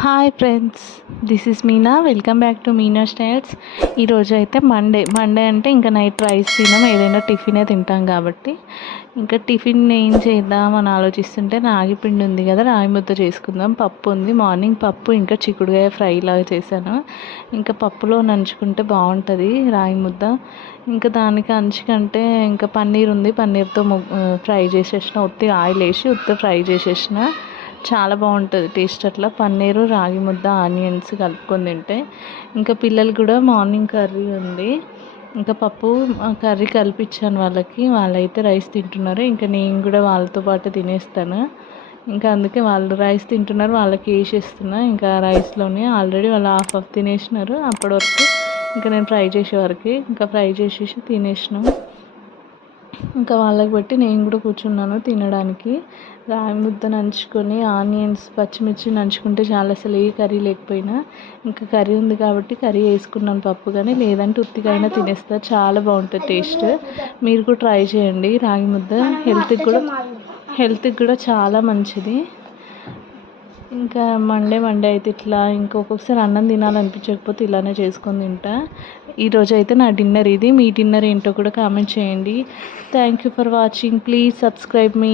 Hi friends, this is Meena. Welcome back to Meena styles. ఈరోజు అయితే Monday అంటే ఇంకా నైట్ రైస్ తినాం, ఏదైనా టిఫినే తింటాం కాబట్టి ఇంకా టిఫిన్ ఏం చేద్దాం అని ఆలోచిస్తుంటే రాగి పిండి ఉంది కదా, రాగి ముద్ద చేసుకుందాం. పప్పు ఉంది, మార్నింగ్ పప్పు ఇంకా చిక్కుడుకాయ ఫ్రై లాగా చేశాను. ఇంకా పప్పులో నంచుకుంటే బాగుంటుంది రాగి ముద్ద. ఇంకా దానికి అంచుకంటే ఇంకా పన్నీర్ ఉంది, పన్నీర్తో ఫ్రై చేసేసిన, ఉత్తి ఆయిల్ వేసి ఉత్తి ఫ్రై చేసేసిన. చాలా బాగుంటుంది టేస్ట్. అట్లా పన్నీరు రాగి ముద్ద ఆనియన్స్ కలుపుకొని తింటే. ఇంకా పిల్లలు కూడా మార్నింగ్ కర్రీ ఉంది, ఇంకా పప్పు కర్రీ కలిపించాను వాళ్ళకి. వాళ్ళైతే రైస్ తింటున్నారు, ఇంకా నేను కూడా వాళ్ళతో పాటు తినేస్తాను. ఇంకా అందుకే వాళ్ళు రైస్ తింటున్నారు, వాళ్ళకి వేసేస్తున్నా. ఇంకా రైస్లోనే ఆల్రెడీ వాళ్ళు హాఫ్ తినేసినారు. అప్పటి వరకు ఇంకా నేను ఫ్రై చేసే వరకు ఇంకా ఫ్రై చేసేసి తినేసినాం. ఇంకా వాళ్ళకి బట్టి నేను కూడా కూర్చున్నాను తినడానికి. రాగి ముద్ద నంచుకొని ఆనియన్స్ పచ్చిమిర్చి నంచుకుంటే చాలా, అసలు ఏ కర్రీ లేకపోయినా. ఇంకా కర్రీ ఉంది కాబట్టి కర్రీ వేసుకున్నాను పప్పు, కానీ లేదంటే ఉత్తికైనా తినేస్తా. చాలా బాగుంటుంది టేస్ట్. మీరు కూడా ట్రై చేయండి. రాగి ముద్ద హెల్త్కి కూడా చాలా మంచిది. ఇంకా మండే అయితే ఇట్లా, ఇంకొకసారి అన్నం తినాలనిపించకపోతే ఇలానే చేసుకొని తింటా. ఈరోజు అయితే నా డిన్నర్ ఇది. మీ డిన్నర్ ఏంటో కూడా కామెంట్ చేయండి. Thank you for watching. Please subscribe me.